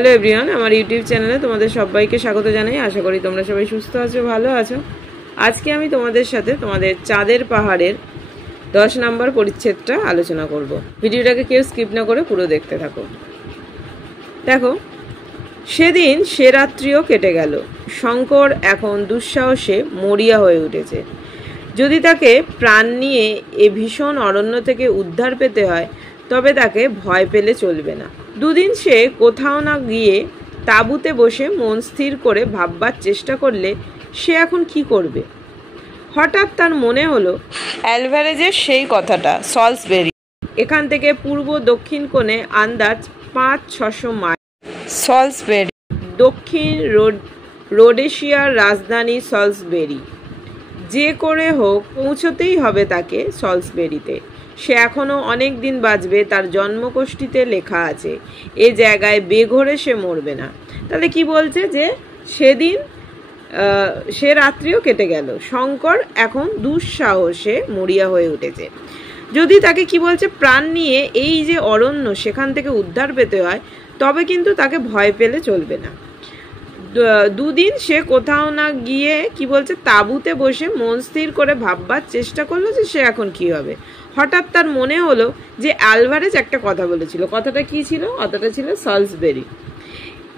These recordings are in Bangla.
হ্যালো এভরিওয়ান, আমার ইউটিউব চ্যানেলে তোমাদের সবাইকে স্বাগত জানাই। আশা করি তোমরা সবাই সুস্থ আছো, ভালো আছো। আজকে আমি তোমাদের সাথে তোমাদের চাঁদের পাহাড়ের 10 নম্বর পরিচ্ছেদটা আলোচনা করব। ভিডিওটাকে কেউ স্কিপ না করে পুরো দেখতে থাকো। দেখো, সেদিন সে রাত্রিও কেটে গেল। শঙ্কর এখন দুঃসাহসে মরিয়া হয়ে উঠেছে। যদি তাকে প্রাণ নিয়ে এ ভীষণ অরণ্য থেকে উদ্ধার পেতে হয়, তবে তাকে ভয় পেলে চলবে না। দুদিন সে কোথাও না গিয়ে তাঁবুতে বসে মন স্থির করে ভাববার চেষ্টা করলে সে এখন কি করবে। হঠাৎ তার মনে হলো অ্যালভারেজের সেই কথাটা, সলসবেরি। এখান থেকে পূর্ব দক্ষিণ কোণে আন্দাজ 500-600 মাইল। সলসবেরি দক্ষিণ রোডেশিয়ার রাজধানী সলসবেরি। যে করে হোক পৌঁছতেই হবে তাকে সলসবেরিতে। সে এখনও অনেক দিন বাঁচবে, তার জন্মকোষ্ঠীতে লেখা আছে। এ জায়গায় বেঘরে সে মরবে না। তাহলে কি বলছে যে সেদিন সে রাত্রিও কেটে গেল। শঙ্কর এখন দুঃসাহসে মরিয়া হয়ে উঠেছে। যদি তাকে কি বলছে, প্রাণ নিয়ে এই যে অরণ্য সেখান থেকে উদ্ধার পেতে হয়, তবে কিন্তু তাকে ভয় পেলে চলবে না। দুদিন সে কোথাও না গিয়ে কি বলছে, তাঁবুতে বসে মন স্থির করে ভাববার চেষ্টা করলো যে সে এখন কি হবে। হঠাৎ তার মনে হলো যে অ্যালভারেজ একটা কথা বলেছিল। কথাটা কি ছিল? কথাটা ছিল সলসবেরি।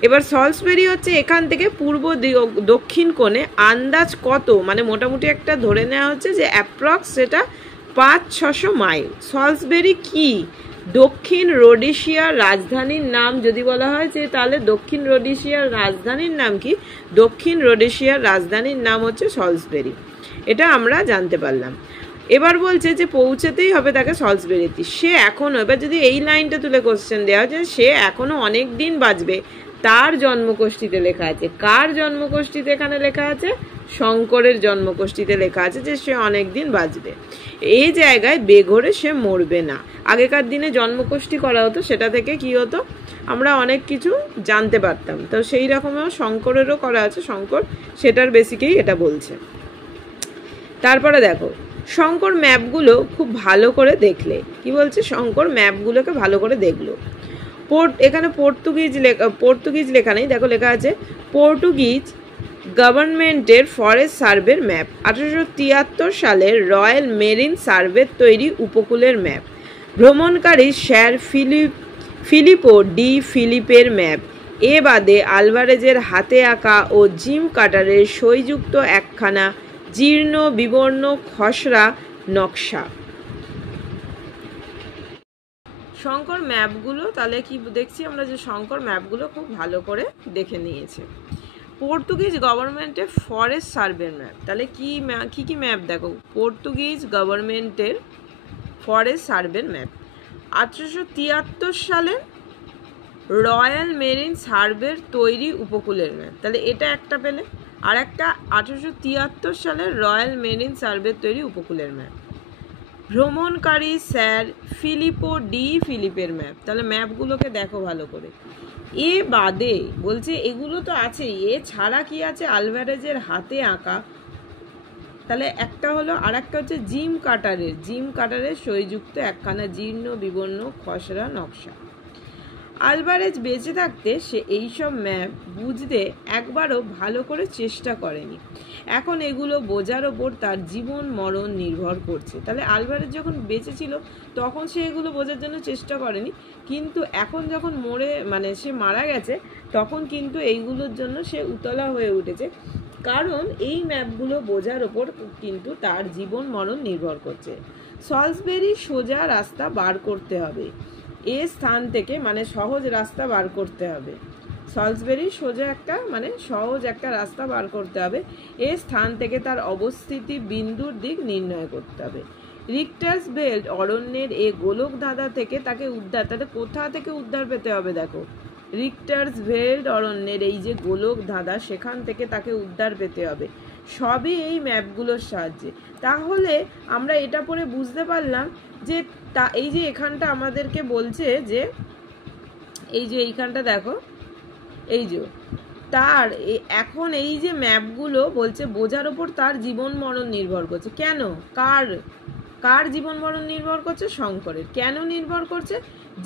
এবার সলসবেরি হচ্ছে এখান থেকে পূর্ব দক্ষিণ কোণে আন্দাজ কত, মানে মোটামুটি একটা ধরে নেওয়া হচ্ছে যে অ্যাপ্রক্স সেটা 500-600 মাইল। সলসবেরি কি? দক্ষিণ রোডেশিয়ার রাজধানীর নাম যদি বলা হয় যে তাহলে দক্ষিণ রোডেশিয়ার রাজধানীর নাম কি? দক্ষিণ রোডেশিয়ার রাজধানীর নাম হচ্ছে সলসবেরি। এটা আমরা জানতে পারলাম। এবার বলছে যে পৌঁছাতেই হবে তাকে সলসবেরিতে। সে এখনও, এবার যদি এই লাইনটা তুলে কোশ্চেন দেওয়া যে সে এখনও অনেক দিন বাঁচবে, তার জন্মকোষ্ঠীতে লেখা আছে। কার জন্মকোষ্ঠীতে এখানে লেখা আছে? শঙ্করের জন্মকোষ্ঠীতে লেখা আছে যে সে অনেক দিন বাঁচবে। এই জায়গায় বেঘরে সে মরবে না। আগেকার দিনে জন্মকোষ্ঠী করা হতো, সেটা থেকে কি হতো আমরা অনেক কিছু জানতে পারতাম। তো সেই রকমও শঙ্করেরও করা আছে। শঙ্কর সেটার বেসিকেই এটা বলছে। তারপরে দেখো, শঙ্কর ম্যাপগুলো খুব ভালো করে দেখলে। কি বলছে? শঙ্কর ম্যাপগুলোকে ভালো করে দেখলো। এখানে পর্তুগিজ লেখা নেই, দেখো লেখা আছে পর্তুগিজ গভর্নমেন্টের ফরেস্ট সার্ভের ম্যাপ। 1873 সালের রয়্যাল মেরিন সার্ভের তৈরি উপকূলের ম্যাপ। ভ্রমণকারী স্যার ফিলিপো ডি ফিলিপের ম্যাপ। এ বাদে আলভারেজের হাতে আঁকা ও জিম কাটারের সইযুক্ত একখানা জীর্ণ বিবর্ণ খসড়া নকশা। শঙ্কর ম্যাপগুলো তাহলে কি দেখছি আমরা যে শঙ্কর ম্যাপগুলো খুব ভালো করে দেখে নিয়েছে। পর্তুগিজ গভর্নমেন্টের ফরেস্ট সার্ভের ম্যাপ। তাহলে কি ম্যাপ দেখো, পর্তুগিজ গভর্নমেন্টের ফরেস্ট সার্ভের ম্যাপ। 1873 সালে রয়্যাল মেরিন সার্ভের তৈরি উপকূলের ম্যাপ। তাহলে এটা একটা পেলে। আর একটা 1873 সালের রয়্যাল মেরিন সার্ভের তৈরি উপকূলের ম্যাপ। ভ্রমণকারী স্যার ফিলিপো ডি ফিলিপের ম্যাপ। তাহলে ম্যাপগুলোকে দেখো ভালো করে। এ বাদে বলছে এগুলো তো আছে, এছাড়া কি আছে? আলভারেজের হাতে আঁকা। তাহলে একটা হলো, আর একটা হচ্ছে জিম কাটারের সইযুক্ত একখানা জীর্ণ বিবর্ণ খসড়া নকশা। আলভারেজ বেঁচে থাকতে সে এইসব ম্যাপ বুঝতে একবারও ভালো করে চেষ্টা করেনি। এখন এগুলো বোঝার ওপর তার জীবন মরণ নির্ভর করছে। তাহলে আলভারেজ যখন বেঁচে ছিল তখন সে এগুলো বোঝার জন্য চেষ্টা করেনি, কিন্তু এখন যখন সে মারা গেছে তখন কিন্তু এইগুলোর জন্য সে উতলা হয়ে উঠেছে। কারণ এই ম্যাপগুলো বোঝার ওপর কিন্তু তার জীবন মরণ নির্ভর করছে। সলসবেরি সোজা রাস্তা বার করতে হবে। এ স্থান থেকে সহজ রাস্তা বার করতে হবে। সলসবেরি সহজ একটা রাস্তা বার করতে হবে। এ স্থান থেকে তার অবস্থিতি বিন্দুর দিক নির্ণয় করতে হবে। রিক্টার্স বেল্ট অরণ্যের এ গোলক ধাঁধা থেকে তাকে উদ্ধার, তাহলে কোথা থেকে উদ্ধার পেতে হবে দেখো, রিক্টার্স বেল্ট অরণ্যের এই যে গোলক ধাঁধা সেখান থেকে তাকে উদ্ধার পেতে হবে। সবই এই ম্যাপগুলোর সাহায্যে। তাহলে আমরা এটা পড়ে বুঝতে পারলাম যে এই যে এখানটা আমাদেরকে বলছে যে এই যে এইখানটা দেখো, এই যে তার এখন এই যে ম্যাপগুলো বলছে বোঝার ওপর তার জীবন মরণ নির্ভর করছে। কেন? কার? কার জীবন মরণ নির্ভর করছে? শঙ্করের। কেন নির্ভর করছে?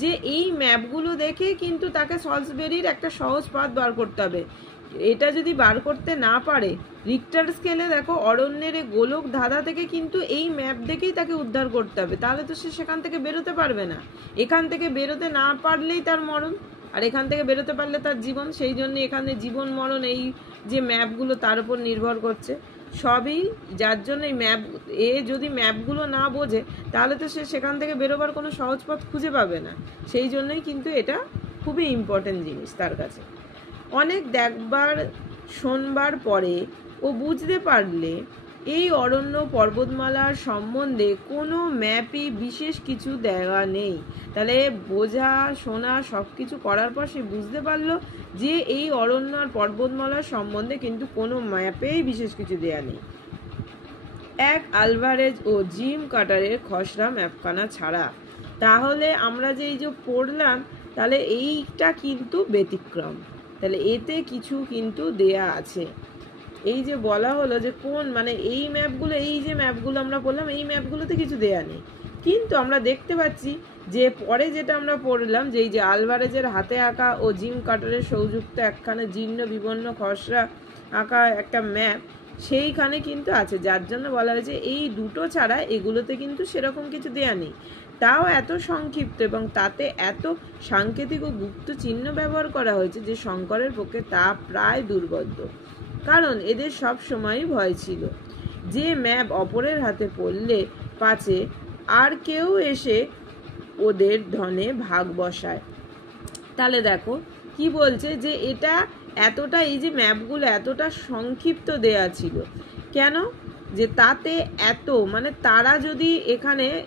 যে এই ম্যাপগুলো দেখে কিন্তু তাকে সলসবেরির একটা সহজ পাথ বার করতে হবে। এটা যদি বার করতে না পারে, রিক্টার স্কেলে দেখো অরণ্যের গোলক ধাঁধা থেকে কিন্তু এই ম্যাপ দেখেই তাকে উদ্ধার করতে হবে, তাহলে তো সে সেখান থেকে বেরোতে পারবে না। এখান থেকে বেরোতে না পারলেই তার মরণ, আর এখান থেকে বেরোতে পারলে তার জীবন। সেই জন্য এখানে জীবন মরণ এই যে ম্যাপগুলো তার উপর নির্ভর করছে সবই। যার জন্য এই ম্যাপ যদি ম্যাপগুলো না বোঝে তাহলে তো সে সেখান থেকে বেরোবার কোনো সহজ পথ খুঁজে পাবে না। সেই জন্যই কিন্তু এটা খুবই ইম্পর্টেন্ট জিনিস তার কাছে। অনেক দেখবার শোনবার পরে ও বুঝতে পারলে এই অরণ্য পর্বতমালার সম্বন্ধে কোনো ম্যাপই বিশেষ কিছু দেওয়া নেই। তাহলে বোঝা শোনা সব কিছু করার পর সে বুঝতে পারলো যে এই অরণ্য আর পর্বতমালার সম্বন্ধে কিন্তু কোনো ম্যাপেই বিশেষ কিছু দেওয়া নেই, এক আলভারেজ ও জিম কাটারের খসড়া ম্যাপখানা ছাড়া। তাহলে আমরা যে এই যে পড়লাম, তাহলে এইটা কিন্তু ব্যতিক্রম। তাহলে এতে কিছু কিন্তু দেয়া আছে। এই যে বলা হলো যে কোন মানে এই ম্যাপগুলো, এই যে ম্যাপগুলো আমরা পড়লাম, এই ম্যাপগুলোতে কিছু দেয়া নেই, কিন্তু আমরা দেখতে পাচ্ছি যে পরে যেটা আমরা পড়লাম যে এই যে আলভারেজের হাতে আঁকা ও জিম কাটারের সংযুক্ত একখানা জীর্ণ বিবর্ণ খসড়া আঁকা একটা ম্যাপ সেইখানে কিন্তু আছে। যার জন্য বলা হয়েছে এই দুটো ছাড়া এগুলোতে কিন্তু সেরকম কিছু দেয়া নেই। তাও এত সংক্ষিপ্ত এবং তাতে এত সাংকেতিক ও গুপ্ত চিহ্ন ব্যবহার করা হয়েছে যে শঙ্করের পক্ষে তা প্রায় দুর্বোধ্য। কারণ এদের সব সময়ই ভয় ছিল যে ম্যাপ অপরের হাতে পড়লে পাছে আর কেউ এসে ওদের ধনে ভাগ বসায়। তাহলে দেখো কি বলছে যে এটা এতটা, এই যে ম্যাপগুলো এতটা সংক্ষিপ্ত দেয়া ছিল কেন, যে তাতে এত মানে তারা যদি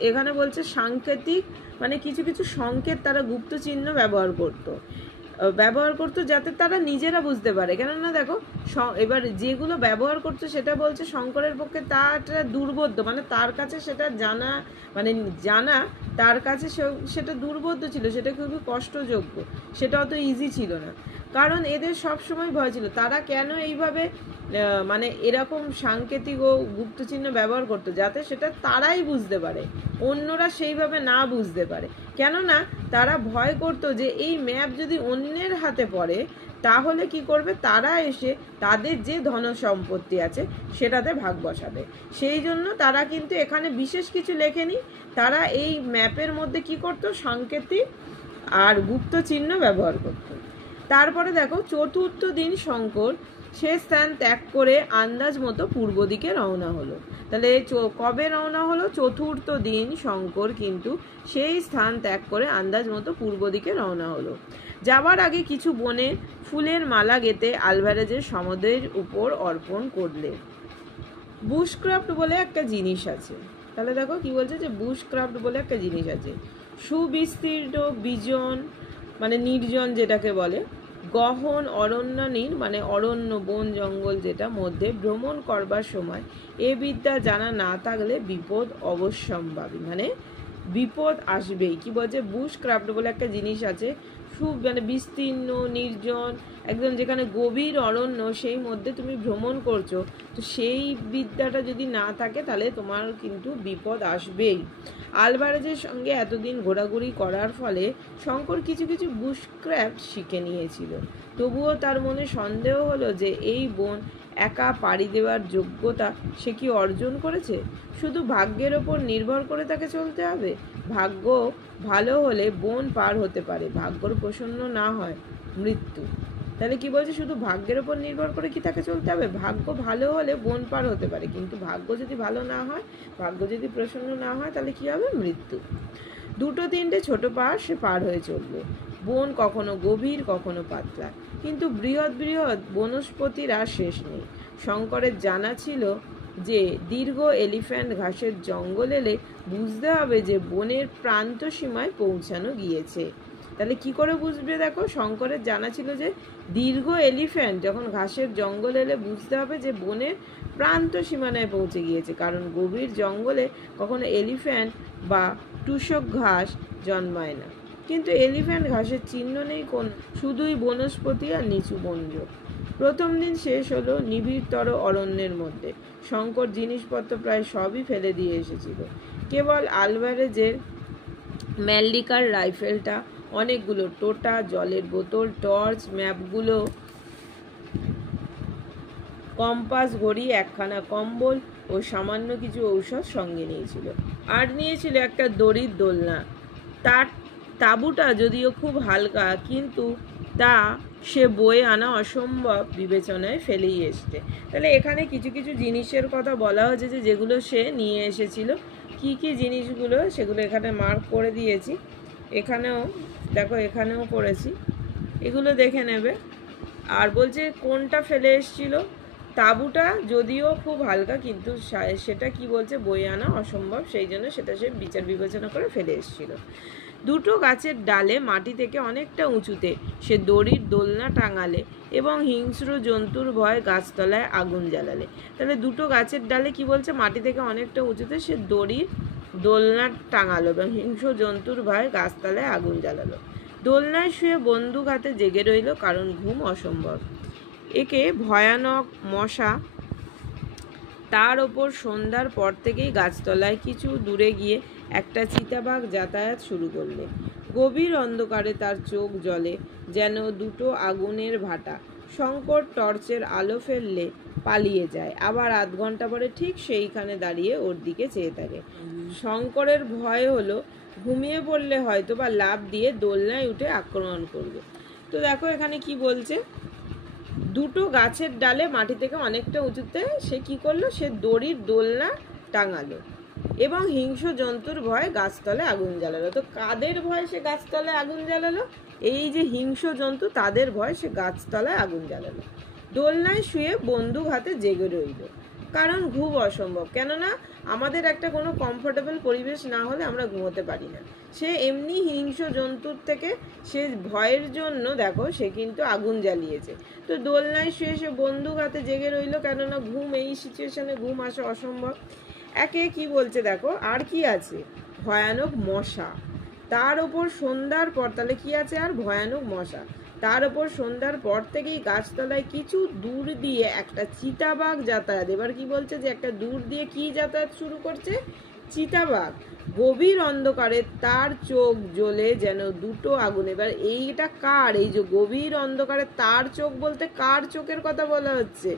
এখানে বলছে সাংকেতিক মানে কিছু কিছু সংকেত তারা গুপ্ত চিহ্ন ব্যবহার করতো যাতে তারা নিজেরা বুঝতে পারে। কেননা দেখো এবার যেগুলো ব্যবহার করতো সেটা বলছে শঙ্করের পক্ষে তাটা দুর্বোধ্য, মানে তার কাছে সেটা জানা তার কাছে সেটা দুর্বোধ্য ছিল, সেটা খুবই কষ্টযোগ্য, সেটা অত ইজি ছিল না। কারণ এদের সব সময় ভয় ছিল। তারা কেন এইভাবে মানে এরকম সাংকেতিক ও গুপ্তচিহ্ন ব্যবহার করতো যাতে সেটা তারাই বুঝতে পারে, অন্যরা সেইভাবে না বুঝতে পারে। কেননা তারা ভয় করতো যে এই ম্যাপ যদি অন্যের হাতে পড়ে তাহলে কি করবে, তারা এসে তাদের যে ধন সম্পত্তি আছে সেটাতে ভাগ বসাবে। সেই জন্য তারা কিন্তু এখানে বিশেষ কিছু লেখেনি, তারা এই ম্যাপের মধ্যে কি করতো, সাংকেতিক আর গুপ্ত চিহ্ন ব্যবহার করত। তারপরে দেখো চতুর্থ দিন শঙ্কর সে স্থান ত্যাগ করে আন্দাজ মতো পূর্ব দিকে রওনা হলো। তাহলে কবে রওনা হলো? চতুর্থ দিন শঙ্কর কিন্তু সেই স্থান ত্যাগ করে আন্দাজ মতো পূর্ব দিকে রওনা হলো। যাবার আগে কিছু বনে ফুলের মালা গেঁথে আলভারেজের সমাধির উপর অর্পণ করলে। বুশক্রাফট বলে একটা জিনিস আছে। তাহলে দেখো কি বলছে যে বুশক্রাফট বলে একটা জিনিস আছে, সুবিস্তীর্ণ বিজন মানে নির্জন যেটাকে বলে, গহন অরণ্যানীর মানে অরণ্য বন জঙ্গল যেটা মধ্যে ভ্রমণ করবার সময় এ বিদ্যা জানা না থাকলে বিপদ অবশ্যম্ভাবী, মানে বিপদ আসবেই। কি বলছে, বুশক্রাফট বলে একটা জিনিস আছে, খুব মানে বিস্তীর্ণ নির্জন একদম যেখানে গভীর অরণ্য, সেই মধ্যে তুমি ভ্রমণ করছো, তো সেই বিদ্যাটা যদি না থাকে তাহলে তোমার কিন্তু বিপদ আসবেই। আলভারেজের সঙ্গে এতদিন ঘোরাঘুরি করার ফলে শঙ্কর কিছু কিছু বুশক্রাফট শিখে নিয়েছিল। তবুও তার মনে সন্দেহ হলো যে এই বন একা পাড়ি দেওয়ার যোগ্যতা সে কি অর্জন করেছে? শুধু ভাগ্যের ওপর নির্ভর করে তাকে চলতে হবে? ভাগ্য ভালো হলে বন পার হতে পারে, ভাগ্যর প্রসন্ন না হয় মৃত্যু। তাহলে কি বলছে, শুধু ভাগ্যের ওপর নির্ভর করে কি তাকে চলতে হবে? ভাগ্য ভালো হলে বন পার হতে পারে, কিন্তু ভাগ্য যদি ভালো না হয়, ভাগ্য যদি প্রসন্ন না হয়, তাহলে কি হবে? মৃত্যু। দুটো তিনটে ছোট পাহাড় সে পার হয়ে চলবে। বন কখনো গভীর কখনো পাতলা, কিন্তু বৃহৎ বৃহৎ বনস্পতির আর শেষ নেই। শঙ্করের জানা ছিল যে দীর্ঘ এলিফ্যান্ট ঘাসের জঙ্গল এলে বুঝতে হবে যে বনের প্রান্ত সীমায় পৌঁছানো গিয়েছে। তাহলে কি করে বুঝবে? দেখো শঙ্করের জানা ছিল যে দীর্ঘ এলিফ্যান্ট যখন ঘাসের জঙ্গল এলে বুঝতে হবে যে বনের প্রান্ত সীমানায় পৌঁছে গিয়েছে, কারণ গভীর জঙ্গলে কখনো এলিফ্যান্ট বা টুসক ঘাস জন্মায় না। কিন্তু এলিফ্যান্ট ঘাসের চিহ্ন নেই কোন, শুধুই বনস্পতি আর নিচু বনজ। প্রথম দিন শেষ হলো নিবিড়তর অরণ্যের মধ্যে। শঙ্কর জিনিসপত্র প্রায় সবই ফেলে দিয়ে এসেছিল। কেবল আলভারেজের ম্যালডিকার রাইফেলটা, অনেকগুলো টোটা, জলের বোতল, টর্চ, ম্যাপগুলো, কম্পাস, ঘড়ি, একখানা কম্বল ও সামান্য কিছু ঔষধ সঙ্গে নিয়েছিল। আর নিয়েছিল একটা দড়ির দোলনা। তার তাঁবুটা যদিও খুব হালকা, কিন্তু তা সে বয়ে আনা অসম্ভব বিবেচনায় ফেলেই এসছে। তাহলে এখানে কিছু কিছু জিনিসের কথা বলা হয়েছে যে যেগুলো সে নিয়ে এসেছিল। কি কি জিনিসগুলো সেগুলো এখানে মার্ক করে দিয়েছি। এখানেও দেখো, এখানেও করেছি, এগুলো দেখে নেবে। আর বলছে কোনটা ফেলে এসেছিল। তাঁবুটা যদিও খুব হালকা, কিন্তু সেটা কি বলছে, বয়ে আনা অসম্ভব, সেই জন্য সেটা সে বিচার বিবেচনা করে ফেলে এসেছিল। দুটো গাছের ডালে মাটি থেকে অনেকটা উঁচুতে সে দড়ির দোলনা টাঙালে এবং হিংস্র জন্তুর ভয়ে গাছতলায় আগুন জ্বালালে। তাহলে দুটো গাছের ডালে কি বলছে, মাটি থেকে অনেকটা উঁচুতে সে দড়ির দোলনা টাঙালো এবং হিংস্র জন্তুর ভয়ে গাছতলায় আগুন জ্বালালো। দোলনায় শুয়ে বন্দুক হাতে জেগে রইল, কারণ ঘুম অসম্ভব। একে ভয়ানক মশা তার ওপর সন্ধ্যার পর থেকেই গাছতলায় কিছু দূরে গিয়ে একটা চিতাবাঘ যাতায়াত শুরু করলে। গভীর অন্ধকারে তার চোখ জ্বলে যেন দুটো আগুনের ভাটা। শঙ্কর টর্চের আলো ফেললে পালিয়ে যায়, আবার আধ ঘন্টা পরে ঠিক সেইখানে দাঁড়িয়ে ওর দিকে চেয়ে থাকে। শঙ্করের ভয় হলো ঘুমিয়ে পড়লে হয়তো বা লাফ দিয়ে দোলনায় উঠে আক্রমণ করবে। তো দেখো এখানে কি বলছে, দুটো গাছের ডালে মাটি থেকে অনেকটা উঁচুতে সে কি করলো, সে দড়ির দোলনা টাঙালো এবং হিংস্র জন্তুর ভয়ে গাছতলায় আগুন জ্বালালো। তো কাদের ভয়ে সে গাছতলায় আগুন জ্বালালো? এই যে হিংস্র জন্তু, তাদের ভয়ে সে গাছতলায় আগুন জ্বালালো। দোলনায় শুয়ে বন্দুক হাতে জেগে রইল, কারণ ঘুম অসম্ভব। কেননা আমাদের একটা কোনো কমফোর্টেবল পরিবেশ না হলে আমরা ঘুমোতে পারি না। সে এমনি হিংস্র জন্তুর থেকে সে ভয়ের জন্য দেখো সে কিন্তু আগুন জ্বালিয়েছে। তো দোলনায় শুয়ে সে বন্দুক হাতে জেগে রইল, কেননা ঘুম, এই সিচুয়েশনে ঘুম আসা অসম্ভব। একে কি বলছে দেখো, আর কি আছে, ভয়ানক মশা তার ওপর সন্ধ্যার পর, তাহলে কি আছে, আর ভয়ানক মশা তার ওপর সন্ধ্যার পর থেকেই গাছতলায় কিছু দূর দিয়ে একটা চিতাবাঘ যাতায়াত। এবার কি বলছে যে একটা দূর দিয়ে কি যাতায়াত শুরু করছে, চিতাবাঘ। গভীর অন্ধকারে তার চোখ জ্বলে যেন দুটো আগুন। এবার এইটা কার, এই যে গভীর অন্ধকারে তার চোখ বলতে কার চোখের কথা বলা হচ্ছে,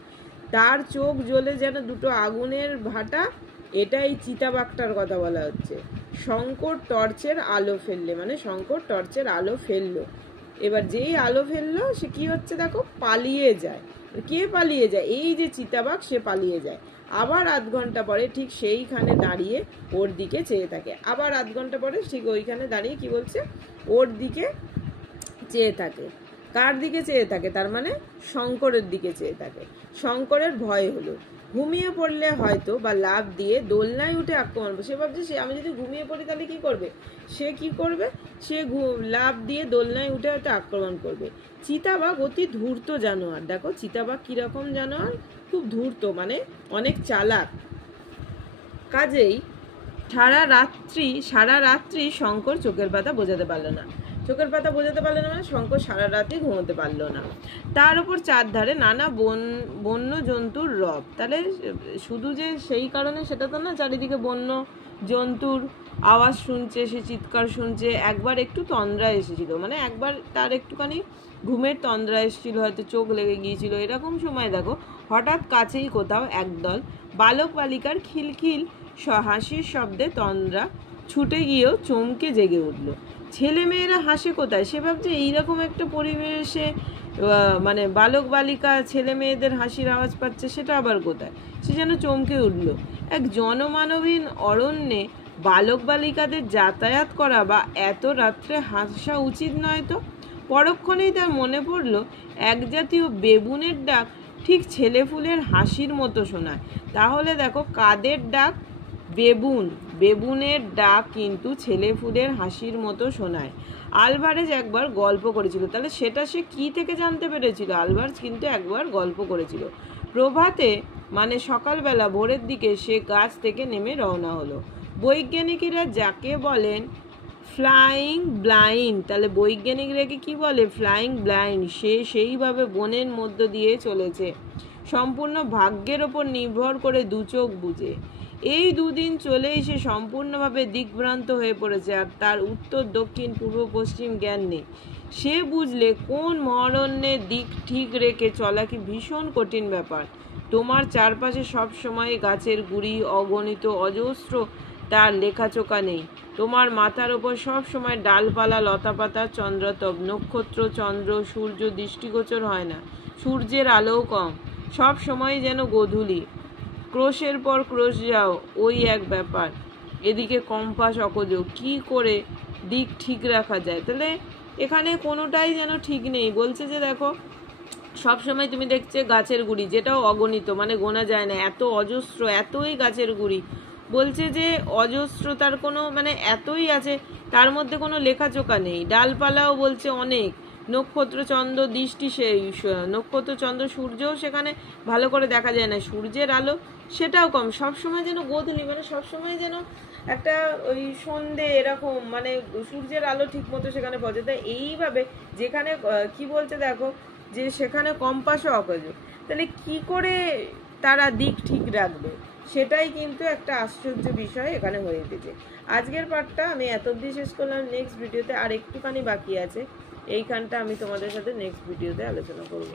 তার চোখ জ্বলে যেন দুটো আগুনের ভাটা, এটা এই চিতাবাঘটার কথা বলা হচ্ছে। শঙ্কর টর্চের আলো ফেললে, মানে শঙ্কর টর্চের আলো ফেললো। এবার যেই আলো ফেললো সে কি হচ্ছে দেখো, পালিয়ে যায়। কে পালিয়ে যায়? এই যে চিতাবাঘ, সে পালিয়ে যায়। আবার আধ ঘন্টা পরে ঠিক সেইখানে দাঁড়িয়ে ওর দিকে চেয়ে থাকে। আবার আধ ঘন্টা পরে ঠিক ওইখানে দাঁড়িয়ে কি বলছে, ওর দিকে চেয়ে থাকে। কার দিকে চেয়ে থাকে? তার মানে শঙ্করের দিকে চেয়ে থাকে। শঙ্করের ভয় হলো ঘুমিয়ে পড়লে হয়তো বা লাফ দিয়ে দোলনায় উঠে আক্রমণ করবে। সে ভাবছে সে আমি যদি ঘুমিয়ে পড়ি তাহলে কি করবে, সে কি করবে, সে লাফ দিয়ে দোলনায় উঠে হয়তো আক্রমণ করবে। চিতাবাঘ অতি ধূর্ত জানোয়ার। দেখো চিতাবাঘ কিরকম জানোয়ার, খুব ধূর্ত, মানে অনেক চালাক। কাজেই সারা রাত্রি শঙ্কর চোখের পাতা বোঝাতে পারলো না। চোখের পাতা বোঝাতে পারলো না মানে শঙ্কর সারা রাতে ঘুমোতে পারলো না। তার উপর চারধারে নানা বন্য জন্তুর রব। তাহলে শুধু যে সেই কারণে সেটা তো না, চারিদিকে বন্য জন্তুর আওয়াজ শুনছে, সে চিৎকার শুনছে। একবার একটু তন্দ্রা এসেছিল, মানে একবার তার একটুখানি ঘুমের তন্দ্রা এসেছিল, হয়তো চোখ লেগে গিয়েছিল। এরকম সময় দেখো হঠাৎ কাছেই কোথাও একদল বালক বালিকার খিলখিল হাসির শব্দে তন্দ্রা ছুটে গিয়েও চমকে জেগে উঠল। ছেলে মেয়েরা হাসে কোথায়? সে ভাবছে এইরকম একটা পরিবেশে মানে বালক বালিকা ছেলে মেয়েদের হাসির আওয়াজ পাচ্ছে, সেটা আবার কোথায়? সে যেন চমকে উঠল। এক জনমানবহীন অরণ্যে বালক বালিকাদের যাতায়াত করা বা এত রাত্রে হাসা উচিত নয় তো। পরক্ষণেই তার মনে পড়ল এক জাতীয় বেবুনের ডাক ঠিক ছেলেফুলের হাসির মতো শোনায়। তাহলে দেখো কাদের ডাক? বেবুনের ডাক কিন্তু ছেলেফুলের হাসির মতো শোনায়। আলভারেজ একবার গল্প করেছিল। তাহলে সেটা সে কি থেকে জানতে পেরেছিল? আলভারেজ কিন্তু একবার গল্প করেছিল। প্রভাতে মানে সকালবেলা ভোরের দিকে সে গাছ থেকে নেমে রওনা হলো। বৈজ্ঞানিকেরা যাকে বলেন ফ্লাইং ব্লাইন্ড, তাহলে বৈজ্ঞানিকরা কি বলে? Flying blind. সে সেইভাবে বনের মধ্য দিয়ে চলেছে, সম্পূর্ণ ভাগ্যের ওপর নির্ভর করে দু চোখ বুজে। এই দুদিন চলেই সে সম্পূর্ণভাবে দিকভ্রান্ত হয়ে পড়েছে, আর তার উত্তর দক্ষিণ পূর্ব পশ্চিম জ্ঞান নেই। সে বুঝলে কোন মহারণ্যের দিক ঠিক রেখে চলা কি ভীষণ কঠিন ব্যাপার। তোমার চারপাশে সব সময় গাছের গুড়ি অগণিত অজস্র, তার লেখাচোকা নেই। তোমার মাথার ওপর সব সময় ডালপালা লতাপাতা চন্দ্রতব, নক্ষত্র চন্দ্র সূর্য দৃষ্টিগোচর হয় না, সূর্যের আলোও কম, সব সময় যেন গোধূলি। ক্রোশের পর ক্রোশ যাও, ওই এক ব্যাপার। এদিকে কম্পাস অকোজো, কি করে দিক ঠিক রাখা যায়? তাহলে এখানে কোনোটাই যেন ঠিক নেই। বলছে যে দেখো সবসময় তুমি দেখছে গাছের গুড়ি, যেটাও অগণিত, মানে গোনা যায় না, এত অজস্র, এতই গাছের গুড়ি। বলছে যে অজস্রতার কোনো মানে এতই আছে, তার মধ্যে কোনো লেখাচোকা নেই। ডালপালাও বলছে অনেক, নক্ষত্র চন্দ্র দৃষ্টি, সেই নক্ষত্র চন্দ্র সূর্যও সেখানে ভালো করে দেখা যায় না, সূর্যের আলো সেটাও কম, সবসময় যেন গোধূলি, মানে সবসময় যেন একটা ওই সন্ধে এরকম, মানে সূর্যের আলো ঠিক মতো সেখানে পৌঁছে। তাই এইভাবে যেখানে কি বলছে দেখো যে সেখানে কম্পাসও অকেজ, তাহলে কি করে তারা দিক ঠিক রাখবে? সেটাই কিন্তু একটা আশ্চর্য বিষয় এখানে হয়ে উঠেছে। আজকের পার্টটা আমি এত অবধি শেষ করলাম। নেক্সট ভিডিওতে আর একটুখানি বাকি আছে, এইখানটা আমি তোমাদের সাথে নেক্সট ভিডিওতে আলোচনা করব।